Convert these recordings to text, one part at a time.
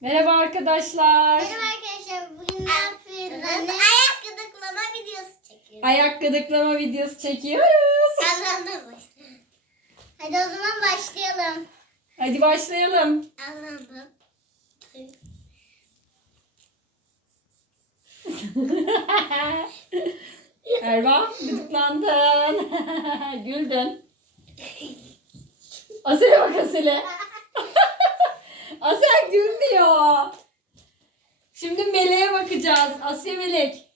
Merhaba arkadaşlar. Merhaba arkadaşlar. Bugün ne yapıyoruz? Ayak gıdıklama videosu çekiyoruz. Ayak gıdıklama videosu çekiyoruz. Anladım. Hadi o zaman başlayalım. Hadi başlayalım. Anladım. Erva gıdıklandın. Güldün. Asile bak Asile. Şimdi Meleğe bakacağız. Asya Melek.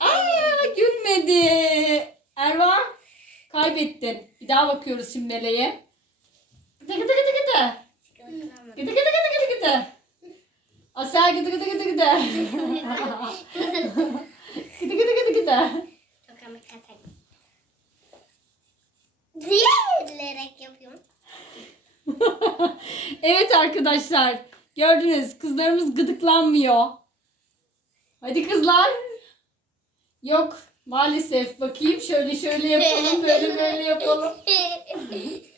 Aa gülmedi. Erva kaybettin. Bir daha bakıyoruz şimdi Meleğe. Gıdı gıdı gıdı gıdı. Gıdı gıdı gıdı gıdı gıdı. Asel gıdı gıdı gıdı gıdı. Gıdı gıdı gıdı gıdı. Diyerek yapıyorum. evet arkadaşlar. Gördünüz kızlarımız gıdıklanmıyor. Hadi kızlar. Yok maalesef. Bakayım şöyle şöyle yapalım böyle böyle yapalım.